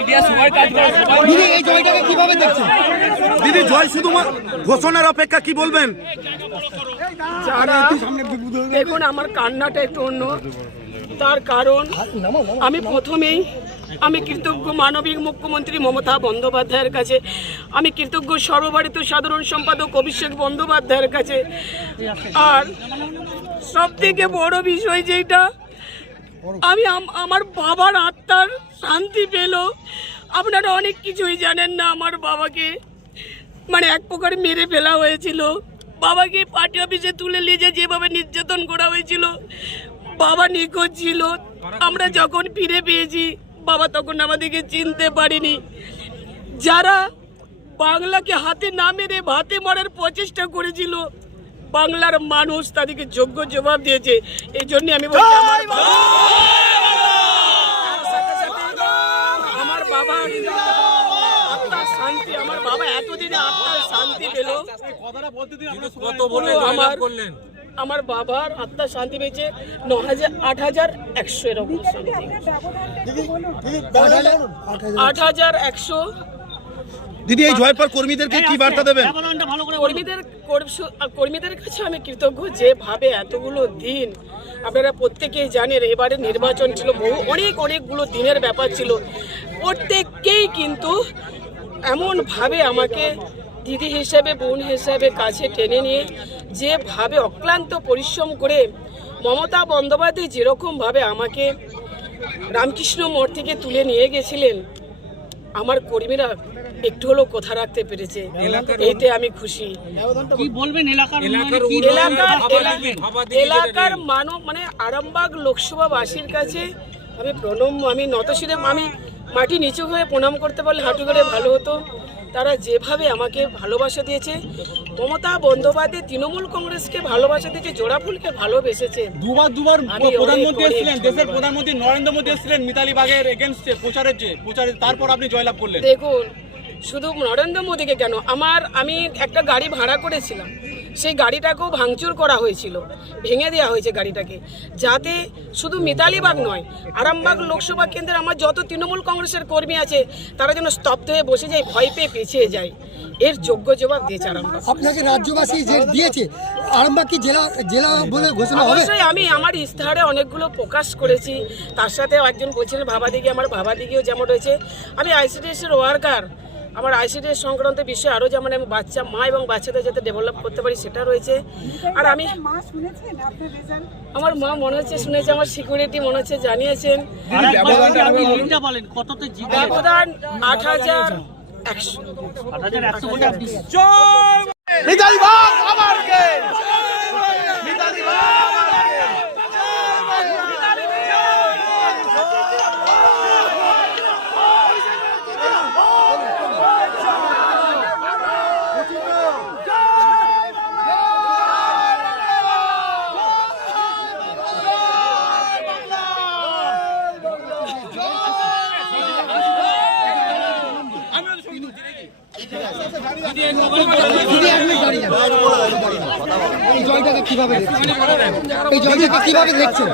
দিদি এই জয়টাকে কিভাবে দেখছেন? দিদি জয় শুধু ঘোষণার অপেক্ষা, কি বলবেন? দেখুন আমার কান্নাটা একটু অন্য, তার কারণ আমি প্রথমেই আমি কৃতজ্ঞ মানবিক মুখ্যমন্ত্রী মমতা বন্দ্যোপাধ্যায়ের কাছে, আমি কৃতজ্ঞ সর্বভারতীয় সাধারণ সম্পাদক অভিষেক বন্দ্যোপাধ্যায়ের কাছে। আর সব থেকে বড় বিষয় যেটা আমি আমার বাবার আত্মার শান্তি পেল। আপনারা অনেক কিছুই জানেন না, আমার বাবাকে মানে এক প্রকার মেরে ফেলা হয়েছিল, বাবাকে পার্টি অফিসে তুলে নিয়ে যেভাবে নির্যাতন করা হয়েছিল, বাবা নিখোঁজ ছিল। আমরা যখন ফিরে পেয়েছি বাবা তখন আমাদেরকে চিনতে পারিনি। যারা বাংলাকে হাতে না মেরে ভাতে মারার প্রচেষ্টা করেছিল, বাংলার মানুষ তাদেরকে যোগ্য জবাব দিয়েছে। এই জন্য আমি বলছি আমার বাবা আত্মার শান্তি, আমার বাবা এতদিনে আত্মার শান্তি পেল। আমার বাবার আত্মার শান্তি পেয়েছে 8,100 এরকম 8,100। দিদি এই জয়ের পর কর্মীদেরকে কি বার্তা দেবেন? কর্মীদের কাছে আমি কৃতজ্ঞ, যেভাবে এতগুলো দিন আপনারা প্রত্যেকেই জানেন এবারে নির্বাচন ছিল, অনেকগুলো দিনের ব্যাপার ছিল, প্রত্যেককেই কিন্তু এমনভাবে আমাকে দিদি হিসেবে বোন হিসেবে কাছে টেনে নিয়ে যেভাবে অক্লান্ত পরিশ্রম করে মমতা বন্দ্যোপাধ্যায় যেরকমভাবে আমাকে রামকৃষ্ণ মোড় থেকে তুলে নিয়ে গেছিলেন, আমার কর্মীরা একটু হলেও কথা রাখতে পেরেছে, এইতে আমি খুশি। কি বলবেন এলাকার মানব মানে আরামবাগ লোকসভাবাসীর কাছে আমি আমি নতশিরে আমি মাটি নিচু হয়ে প্রণাম করতে পারলে হাঁটু করে ভালো হতো। তারা যেভাবে আমাকে ভালোবাসা দিয়েছে, মমতা বন্দ্যোপাধ্যায় তৃণমূল কংগ্রেসকে ভালোবাসা দিয়েছে, জোড়াফুলকে ভালোবেসেছে। দুবার প্রধানমন্ত্রী এসেছিলেন, দেশের প্রধানমন্ত্রী নরেন্দ্র মোদী এসেছিলেন মিতালি বাগের এগেইনস্টে প্রচারে, তারপর আপনি জয়লাভ করলেন। দেখুন শুধু নরেন্দ্র মোদীকে কেন, আমি একটা গাড়ি ভাড়া করেছিলাম, সেই গাড়িটাকেও ভাঙচুর করা হয়েছিল, ভেঙে দেওয়া হয়েছে গাড়িটাকে, যাতে শুধু মিতালিবাগ নয় আরামবাগ লোকসভা কেন্দ্রের আমার যত তৃণমূল কংগ্রেসের কর্মী আছে তারা যেন স্তব্ধ হয়ে বসে যায়, ভয় পেয়ে পিছিয়ে যায়। এর যোগ্য জবাব দিয়েছে আরামবাগ। আপনাকে রাজ্যবাসী যে দিয়েছে, আরামবাগ কি জেলা বলে ঘোষণা হবে? অবশ্যই আমি আমার ইস্তাহারে অনেকগুলো প্রকাশ করেছি, তার সাথে একজন বলছিলেন ভাবাদিঘি, আমার ভাবাদিঘিও যেমন রয়েছে। আমি আইসিডিএসের ওয়ার্কার, আমার আইসিডিএস সংক্রান্ত বিষয়ে আরও যেমন আমি মা এবং বাচ্চাদের যাতে ডেভেলপ করতে পারি সেটা রয়েছে। আর আমি আমার মা মনে হচ্ছে শুনেছে, আমার সিকিউরিটি মনে হচ্ছে জানিয়েছেন। ব্যবধান 8,100। এই জয়টাকে কিভাবে দেখছেন?